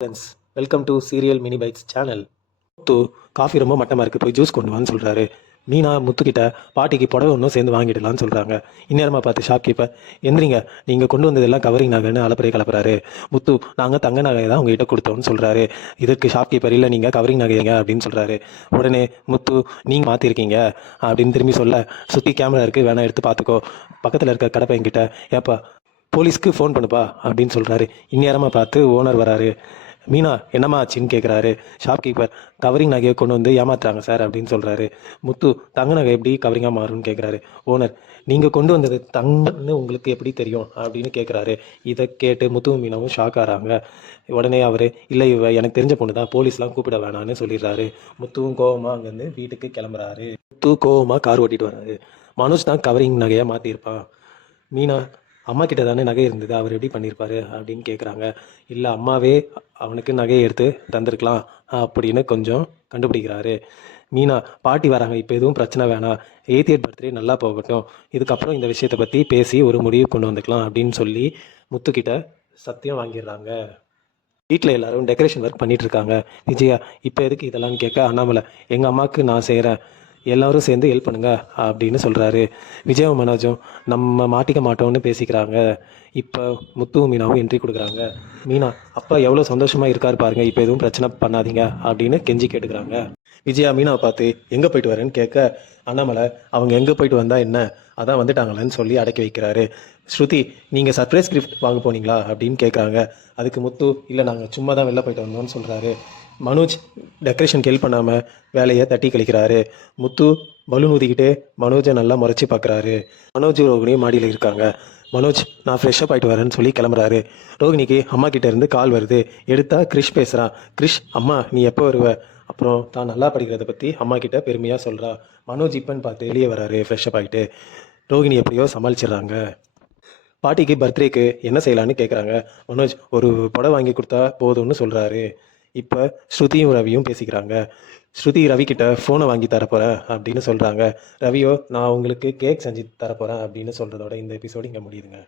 Friends, welcome to serial mini bytes channel. Muthu coffee ரொம்ப மட்டமாக இருக்குது, போய் ஜூஸ் கொண்டு வான்னு சொல்கிறாரு. மீனா முத்துக்கிட்ட பாட்டிக்கு புடவை ஒன்றும் சேர்ந்து வாங்கிடலான்னு சொல்கிறாங்க. இந்நேரமாக பார்த்து ஷாப்கீப்பர், எந்திரிங்க, நீங்கள் கொண்டு வந்ததெல்லாம் கவரிங் நகைன்னு அலப்பறையை கலப்புறாரு. முத்து, நாங்கள் தங்க நகையை தான் உங்ககிட்ட கொடுத்தோம்னு சொல்கிறாரு. இதற்கு ஷாப்கீப்பர், இல்லை நீங்கள் கவரிங் நகைங்க அப்படின்னு சொல்கிறாரு. உடனே முத்து, நீங்கள் மாற்றிருக்கீங்க அப்படின்னு திரும்பி சொல்ல, சுற்றி கேமரா இருக்குது, வேணா எடுத்து பார்த்துக்கோ, பக்கத்தில் இருக்க கடை பையன்கிட்ட, ஏப்பா போலீஸ்க்கு ஃபோன் பண்ணுப்பா அப்படின்னு சொல்கிறாரு. இந்நேரமாக பார்த்து ஓனர் வராரு. மீனா, என்னம்மா ஆச்சுன்னு கேட்குறாரு. ஷாப்கீப்பர், கவரிங் நகையை கொண்டு வந்து ஏமாத்துறாங்க சார் அப்படின்னு சொல்கிறாரு. முத்து, தங்க நகை எப்படி கவரிங்காக மாறும்னு கேட்குறாரு. ஓனர், நீங்கள் கொண்டு வந்தது தங்கன்னு உங்களுக்கு எப்படி தெரியும் அப்படின்னு கேட்குறாரு. இதை கேட்டு முத்துவும் மீனாவும் ஷாக் ஆகிறாங்க. உடனே அவர், இல்லை இவ எனக்கு தெரிஞ்ச பொண்ணு தான், போலீஸ்லாம் கூப்பிட வேணான்னு சொல்லிடுறாரு. முத்துவும் கோவமாக அங்கேருந்து வீட்டுக்கு கிளம்புறாரு. முத்து கோவமாக கார் ஓட்டிட்டு வர்றாரு. மனோஜ் தான் கவரிங் நகையை மாற்றிருப்பான். மீனா, அம்மா கிட்ட தானே நகை இருந்தது, அவர் எப்படி பண்ணியிருப்பாரு அப்படின்னு கேட்குறாங்க. இல்லை, அம்மாவே அவனுக்கு நகையை எடுத்து தந்திருக்கலாம் அப்படின்னு கொஞ்சம் கண்டுபிடிக்கிறாரு. மீனா, பாட்டி வராங்க, இப்போ எதுவும் பிரச்சனை வேணாம், 88 பர்த்டே நல்லா போகட்டும், இதுக்கப்புறம் இந்த விஷயத்தை பற்றி பேசி ஒரு முடிவு கொண்டு வந்துக்கலாம் அப்படின்னு சொல்லி முத்துக்கிட்ட சத்தியம் வாங்கிடுறாங்க. வீட்டில் எல்லாரும் டெக்கரேஷன் ஒர்க் பண்ணிட்டு இருக்காங்க. விஜயா, இப்போ எதுக்கு இதெல்லாம் கேட்க, அண்ணாமலை, எங்கள் அம்மாவுக்கு நான் செய்கிறேன், எல்லாரும் சேர்ந்து ஹெல்ப் பண்ணுங்க அப்படின்னு சொல்கிறாரு. விஜயும் மனோஜும் நம்ம மாட்டிக்க மாட்டோம்னு பேசிக்கிறாங்க. இப்போ முத்துவும் மீனாவும் என்ட்ரி கொடுக்குறாங்க. மீனா, அப்பா எவ்வளோ சந்தோஷமாக இருக்காரு பாருங்க, இப்போ எதுவும் பிரச்சனை பண்ணாதீங்க அப்படின்னு கெஞ்சி கேட்டுக்கிறாங்க. விஜயா மீனாவை பார்த்து, எங்கே போயிட்டு வரேன்னு கேட்க, அண்ணாமலை, அவங்க எங்கே போயிட்டு வந்தால் என்ன, அதான் வந்துட்டாங்களேன்னு சொல்லி அடக்கி வைக்கிறாரு. ஸ்ருதி, நீங்கள் சர்ப்ரைஸ் கிஃப்ட் வாங்க போனீங்களா அப்படின்னு கேட்குறாங்க. அதுக்கு முத்து, இல்லை நாங்கள் சும்மா தான் வெளில போயிட்டு வந்தோம்னு சொல்கிறாரு. மனோஜ் டெக்கரேஷனுக்கு ஹெல்ப் பண்ணாமல் வேலையை தட்டி கழிக்கிறாரு. முத்து பலூன் ஊதிக்கிட்டே மனோஜை நல்லா முறைச்சி பார்க்குறாரு. மனோஜ் ரோகிணியும் மாடியில் இருக்காங்க. மனோஜ், நான் ஃப்ரெஷ்ஷப் ஆகிட்டு வரேன்னு சொல்லி கிளம்புறாரு. ரோகிணிக்கு அம்மா கிட்டே இருந்து கால் வருது. எடுத்தா கிறிஷ் பேசுகிறான். கிறிஷ், அம்மா நீ எப்போ வருவ? அப்புறம் தான் நல்லா படிக்கிறத பற்றி அம்மா கிட்ட பெருமையாக சொல்கிறா. மனோஜ் இப்போன்னு பார்த்து வெளியே வராரு ஃப்ரெஷ்ஷப் ஆகிட்டு. ரோகிணி எப்படியோ சமாளிச்சிடுறாங்க. பாட்டிக்கு பர்த்டேக்கு என்ன செய்யலான்னு கேட்குறாங்க. மனோஜ் ஒரு புடவை வாங்கி கொடுத்தா போதும்னு சொல்கிறாரு. இப்போ ஸ்ருதியும் ரவியும் பேசிக்கிறாங்க. ஸ்ருதி ரவி கிட்ட ஃபோனை வாங்கி தரப்போகிறேன் அப்படின்னு சொல்கிறாங்க. ரவியோ, நான் உங்களுக்கு கேக் செஞ்சு தரப்போகிறேன் அப்படின்னு சொல்கிறதோட இந்த எபிசோடு இங்கே முடியுதுங்க.